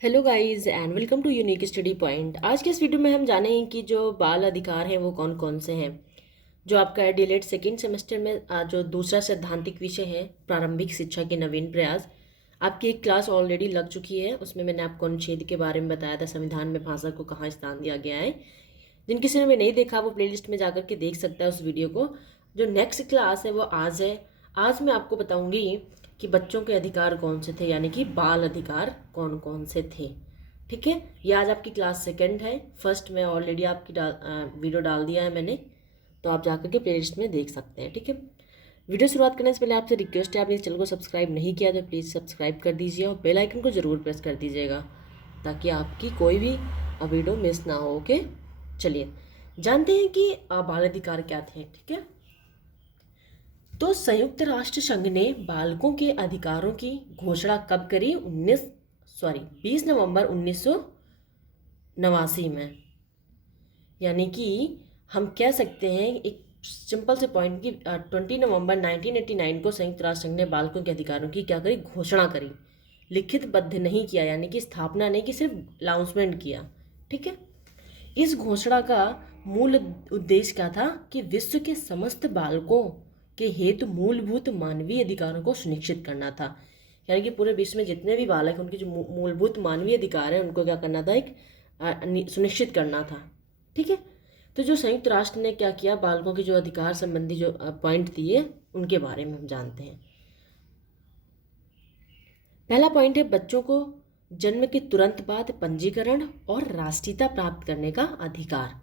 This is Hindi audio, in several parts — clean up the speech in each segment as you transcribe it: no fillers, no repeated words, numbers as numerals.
Hello guys and welcome to unique study point. आज के इस वीडियो में हम जानेंगे कि जो बाल अधिकार हैं वो कौन कौन से हैं। जो आपका डीएलएड सेकेंड सेमेस्टर में जो दूसरा सैद्धांतिक विषय है प्रारंभिक शिक्षा के नवीन प्रयास, आपकी एक क्लास ऑलरेडी लग चुकी है। उसमें मैंने आपको अनुच्छेद के बारे में बताया था, संविधान में भाषा को कहाँ स्थान दिया गया है। जिन किसी ने भी नहीं देखा वो प्लेलिस्ट में जाकर के देख सकता है उस वीडियो को। जो नेक्स्ट क्लास है वो आज है। आज मैं आपको बताऊंगी कि बच्चों के अधिकार कौन से थे, यानी कि बाल अधिकार कौन कौन से थे। ठीक है, ये आज आपकी क्लास सेकंड है। फर्स्ट में ऑलरेडी आपकी वीडियो डाल दिया है मैंने, तो आप जाकर के प्लेलिस्ट में देख सकते हैं। ठीक है, वीडियो शुरुआत करने से पहले आपसे रिक्वेस्ट है, आपने इस चैनल को सब्सक्राइब नहीं किया तो प्लीज़ सब्सक्राइब कर दीजिए और बेल आइकन को ज़रूर प्रेस कर दीजिएगा ताकि आपकी कोई भी वीडियो मिस ना हो। ओके, चलिए जानते हैं कि बाल अधिकार क्या थे। ठीक है, तो संयुक्त राष्ट्र संघ ने बालकों के अधिकारों की घोषणा कब करी? 20 नवंबर 1989 में। यानी कि हम कह सकते हैं एक सिंपल से पॉइंट कि 20 नवंबर 1989 को संयुक्त राष्ट्र संघ ने बालकों के अधिकारों की क्या करी? घोषणा करी। लिखितबद्ध नहीं किया, यानी कि स्थापना नहीं की, सिर्फ अनाउंसमेंट किया। ठीक है, इस घोषणा का मूल उद्देश्य क्या था कि विश्व के समस्त बालकों के हेतु मूलभूत मानवीय अधिकारों को सुनिश्चित करना था। यानी कि पूरे विश्व में जितने भी बालक, उनके जो मूलभूत मानवीय अधिकार हैं उनको क्या करना था? एक सुनिश्चित करना था। ठीक है, तो जो संयुक्त राष्ट्र ने क्या किया, बालकों के जो अधिकार संबंधी जो पॉइंट दिए उनके बारे में हम जानते हैं। पहला पॉइंट है बच्चों को जन्म के तुरंत बाद पंजीकरण और राष्ट्रीयता प्राप्त करने का अधिकार।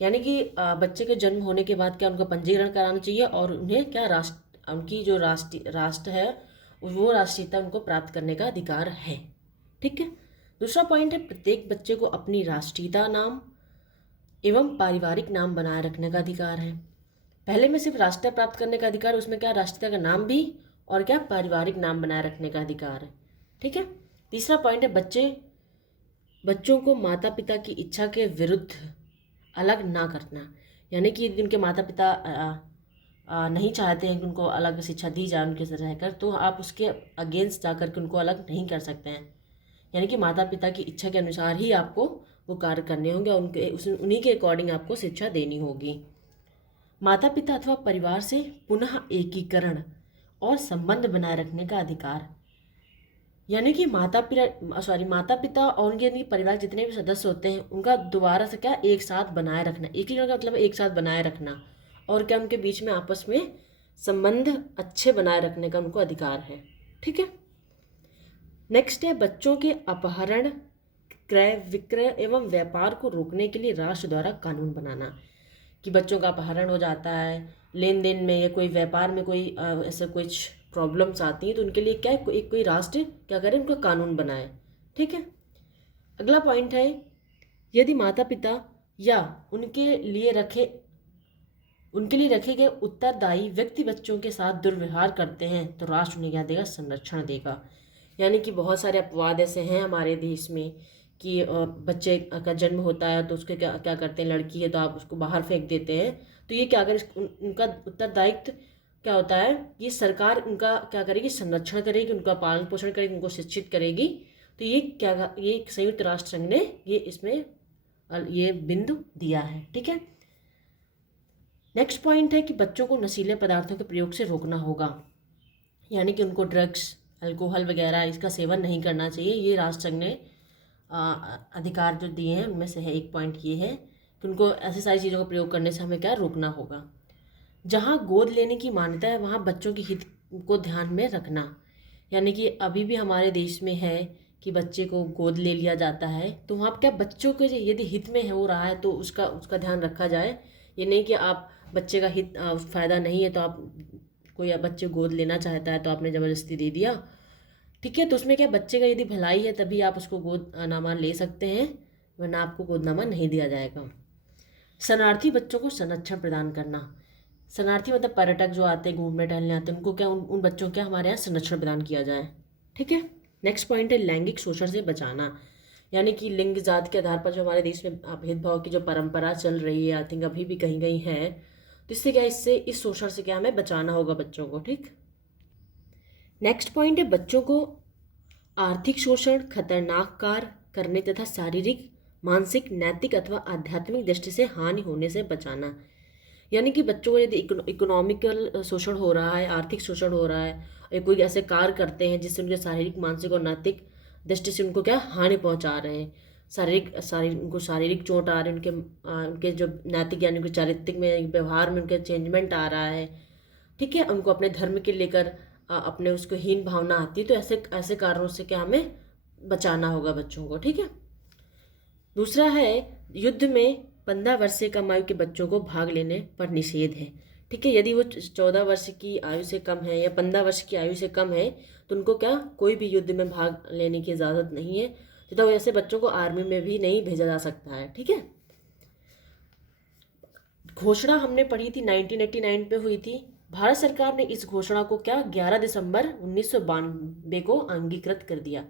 यानी कि बच्चे के जन्म होने के बाद क्या उनका पंजीकरण कराना चाहिए और उन्हें क्या उनकी जो राष्ट्र है वो राष्ट्रीयता उनको प्राप्त करने का अधिकार है। ठीक है, दूसरा पॉइंट है प्रत्येक बच्चे को अपनी राष्ट्रीयता नाम एवं पारिवारिक नाम बनाए रखने का अधिकार है। पहले में सिर्फ राष्ट्रीयता प्राप्त करने का अधिकार, उसमें क्या राष्ट्रीयता का नाम भी और क्या पारिवारिक नाम बनाए रखने का अधिकार है। ठीक है, तीसरा पॉइंट है बच्चों को माता पिता की इच्छा के विरुद्ध अलग ना करना। यानी कि यदि उनके माता पिता नहीं चाहते हैं कि उनको अलग शिक्षा दी जाए उनके से रहकर, तो आप उसके अगेंस्ट जाकर के उनको अलग नहीं कर सकते हैं। यानी कि माता पिता की इच्छा के अनुसार ही आपको वो कार्य करने होंगे, उन्हीं के अकॉर्डिंग आपको शिक्षा देनी होगी। माता पिता अथवा परिवार से पुनः एकीकरण और संबंध बनाए रखने का अधिकार। यानी कि माता पिता और उनके यानी परिवार जितने भी सदस्य होते हैं उनका दोबारा से क्या एक साथ बनाए रखना। एकीकरण का मतलब एक साथ बनाए रखना और क्या उनके बीच में आपस में संबंध अच्छे बनाए रखने का उनको अधिकार है। ठीक है, नेक्स्ट है बच्चों के अपहरण, क्रय विक्रय एवं व्यापार को रोकने के लिए राष्ट्र द्वारा कानून बनाना। कि बच्चों का अपहरण हो जाता है, लेन देन में या कोई व्यापार में कोई ऐसा कुछ प्रॉब्लम्स आती हैं, तो उनके लिए क्या है कोई राष्ट्र क्या करे, उनका कानून बनाए। ठीक है, अगला पॉइंट है यदि माता पिता या उनके लिए रखे गए उत्तरदायी व्यक्ति बच्चों के साथ दुर्व्यवहार करते हैं तो राष्ट्र उन्हें क्या देगा? संरक्षण देगा। यानी कि बहुत सारे अपवाद ऐसे हैं हमारे देश में कि बच्चे का जन्म होता है तो उसके क्या क्या करते हैं, लड़की है तो आप उसको बाहर फेंक देते हैं। तो ये क्या अगर उनका उत्तरदायित्व क्या होता है, ये सरकार उनका क्या करेगी? संरक्षण करेगी, उनका पालन पोषण करेगी, उनको शिक्षित करेगी। तो ये संयुक्त राष्ट्र संघ ने ये इसमें ये बिंदु दिया है। ठीक है, नेक्स्ट पॉइंट है कि बच्चों को नशीले पदार्थों के प्रयोग से रोकना होगा। यानी कि उनको ड्रग्स, अल्कोहल वगैरह इसका सेवन नहीं करना चाहिए। ये राष्ट्र संघ ने अधिकार जो दिए हैं उनमें से है एक पॉइंट ये है कि उनको ऐसी सारी चीज़ों का प्रयोग करने से हमें क्या रोकना होगा। जहाँ गोद लेने की मान्यता है वहाँ बच्चों के हित को ध्यान में रखना। यानी कि अभी भी हमारे देश में है कि बच्चे को गोद ले लिया जाता है, तो वहाँ क्या बच्चों के यदि हित में हो रहा है तो उसका ध्यान रखा जाए। ये नहीं कि आप बच्चे का हित फ़ायदा नहीं है तो आप कोई बच्चे गोद लेना चाहता है तो आपने ज़बरदस्ती दे दिया। ठीक है, तो उसमें क्या बच्चे का यदि भलाई है तभी आप उसको गोदनामा ले सकते हैं, वरना आपको गोदनामा नहीं दिया जाएगा। शरणार्थी बच्चों को संरक्षण प्रदान करना। शरणार्थी मतलब पर्यटक जो आते हैं घूमने टहलने आते हैं, उनको क्या उन बच्चों क्या हमारे यहाँ संरक्षण प्रदान किया जाए। ठीक है, नेक्स्ट पॉइंट है लैंगिक शोषण से बचाना। यानी कि लिंग जाति के आधार पर जो हमारे देश में भेदभाव की जो परंपरा चल रही है, आई थिंक अभी भी कहीं कहीं है, तो इससे इस शोषण से क्या हमें बचाना होगा बच्चों को। ठीक, नेक्स्ट पॉइंट है बच्चों को आर्थिक शोषण, खतरनाक कार्य करने तथा शारीरिक, मानसिक, नैतिक अथवा आध्यात्मिक दृष्टि से हानि होने से बचाना। यानी कि बच्चों को यदि इकोनॉमिकल शोषण हो रहा है, आर्थिक शोषण हो रहा है, या कोई ऐसे कार्य करते हैं जिससे उनके शारीरिक, मानसिक और नैतिक दृष्टि से उनको क्या हानि पहुंचा रहे हैं, उनको शारीरिक चोट आ रही है, उनके जो नैतिक यानी उनके चारित्रिक में, व्यवहार में उनके चेंजमेंट आ रहा है, ठीक है, उनको अपने धर्म के लेकर अपने उसको हीन भावना आती है, तो ऐसे ऐसे कारणों से क्या हमें बचाना होगा बच्चों को, ठीक है। दूसरा है, युद्ध में 15 वर्ष से कम आयु के बच्चों को भाग लेने पर निषेध है, ठीक है। यदि वो 14 वर्ष की आयु से कम है या 15 वर्ष की आयु से कम है तो उनको क्या कोई भी युद्ध में भाग लेने की इजाज़त नहीं है, तथा तो ऐसे बच्चों को आर्मी में भी नहीं भेजा जा सकता है, ठीक है। घोषणा हमने पढ़ी थी 1989 पे हुई थी। भारत सरकार ने इस घोषणा को क्या 11 दिसंबर 1992 को अंगीकृत कर दिया।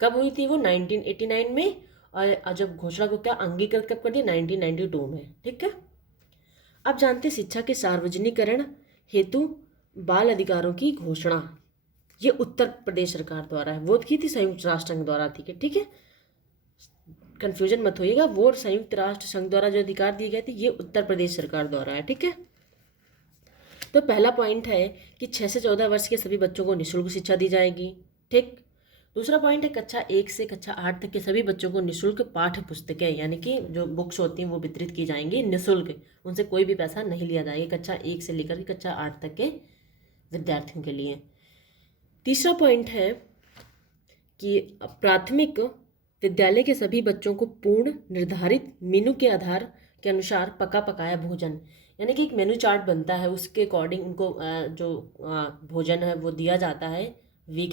कब हुई थी वो? 1989 में। और जब घोषणा को क्या अंगीकृत कब कर दिया? 1992 में, ठीक है। अब जानते हैं शिक्षा के सार्वजनिकरण हेतु बाल अधिकारों की घोषणा, ये उत्तर प्रदेश सरकार द्वारा है। वो की थी संयुक्त राष्ट्र संघ द्वारा थी, ठीक है, कंफ्यूजन मत होइएगा। वो संयुक्त राष्ट्र संघ द्वारा जो अधिकार दिए गए थे ये उत्तर प्रदेश सरकार द्वारा है, ठीक है। तो पहला पॉइंट है कि 6 से 14 वर्ष के सभी बच्चों को निःशुल्क शिक्षा दी जाएगी, ठीक। दूसरा पॉइंट है कक्षा 1 से कक्षा 8 तक के सभी बच्चों को निःशुल्क पाठ्य पुस्तकें यानी कि जो बुक्स होती हैं वो वितरित की जाएंगी निःशुल्क, उनसे कोई भी पैसा नहीं लिया जाएगा कक्षा 1 से लेकर कक्षा 8 तक के विद्यार्थियों के लिए। तीसरा पॉइंट है कि प्राथमिक विद्यालय के सभी बच्चों को पूर्ण निर्धारित मेनू के आधार के अनुसार पका पकाया भोजन, यानी कि एक मेनू चार्ट बनता है, उसके अकॉर्डिंग उनको जो भोजन है वो दिया जाता है।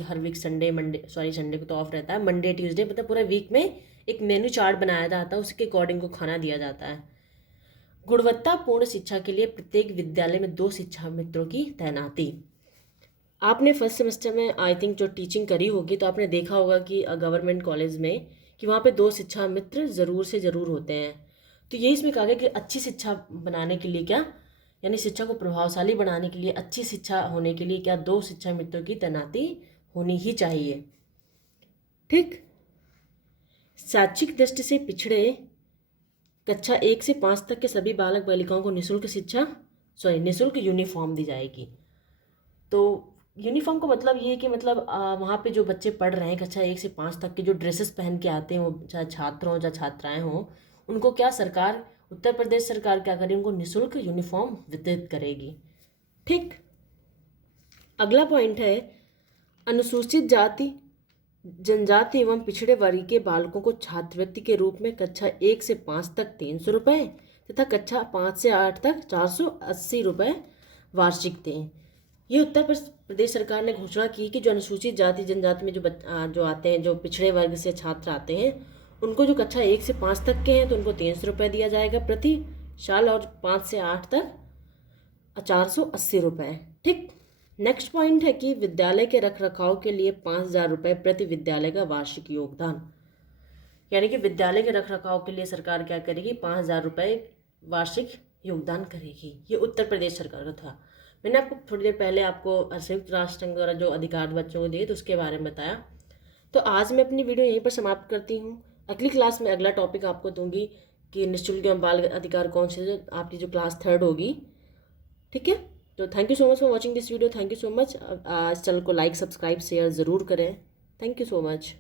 हर वीक संडे को तो ऑफ रहता है, मंडे ट्यूसडे मतलब पूरे वीक में एक मेनू चार्ट बनाया जाता है, उसके अकॉर्डिंग को खाना दिया जाता है। गुणवत्तापूर्ण शिक्षा के लिए प्रत्येक विद्यालय में 2 शिक्षा मित्रों की तैनाती। आपने फर्स्ट सेमेस्टर में आई थिंक जो टीचिंग करी होगी तो आपने देखा होगा कि गवर्नमेंट कॉलेज में कि वहाँ पे 2 शिक्षा मित्र ज़रूर से ज़रूर होते हैं। तो यही इसमें कहा गया कि अच्छी शिक्षा बनाने के लिए क्या, यानी शिक्षा को प्रभावशाली बनाने के लिए, अच्छी शिक्षा होने के लिए क्या 2 शिक्षा मित्रों की तैनाती होनी ही चाहिए, ठीक। शैक्षिक दृष्टि से पिछड़े कक्षा 1 से 5 तक के सभी बालक बालिकाओं को निःशुल्क यूनिफॉर्म दी जाएगी। तो यूनिफॉर्म का मतलब ये है कि मतलब वहाँ पे जो बच्चे पढ़ रहे हैं कक्षा 1 से 5 तक के जो ड्रेसेस पहन के आते हैं, वो चाहे छात्र हों चाहे छात्राएं हों, उनको क्या सरकार, उत्तर प्रदेश सरकार क्या करेगी, उनको निःशुल्क यूनिफॉर्म वितरित करेगी, ठीक। अगला पॉइंट है अनुसूचित जाति, जनजाति एवं पिछड़े वर्ग के बालकों को छात्रवृत्ति के रूप में कक्षा 1 से 5 तक 300 रुपये तथा कक्षा 5 से 8 तक 480 रुपये वार्षिक दें। ये उत्तर प्रदेश सरकार ने घोषणा की कि जो अनुसूचित जाति जनजाति में जो आते हैं, जो पिछड़े वर्ग से छात्र आते हैं, उनको जो कक्षा 1 से 5 तक के हैं तो उनको 300 रुपये दिया जाएगा प्रति साल, और 5 से 8 तक 480 रुपये, ठीक। नेक्स्ट पॉइंट है कि विद्यालय के रखरखाव के लिए 5,000 रुपये प्रति विद्यालय का वार्षिक योगदान, यानी कि विद्यालय के रखरखाव के लिए सरकार क्या करेगी, 5,000 रुपये वार्षिक योगदान करेगी। ये उत्तर प्रदेश सरकार का था। मैंने आपको थोड़ी देर पहले आपको संयुक्त राष्ट्र संघ द्वारा जो अधिकार बच्चों को दिए तो उसके बारे में बताया। तो आज मैं अपनी वीडियो यहीं पर समाप्त करती हूँ। अगली क्लास में अगला टॉपिक आपको दूंगी कि निःशुल्क बाल अधिकार कौन से, आपकी जो क्लास 3rd होगी, ठीक है। तो thank you so much for watching this video. Thank you so much. इस चैनल को लाइक, सब्सक्राइब, शेयर ज़रूर करें। Thank you so much.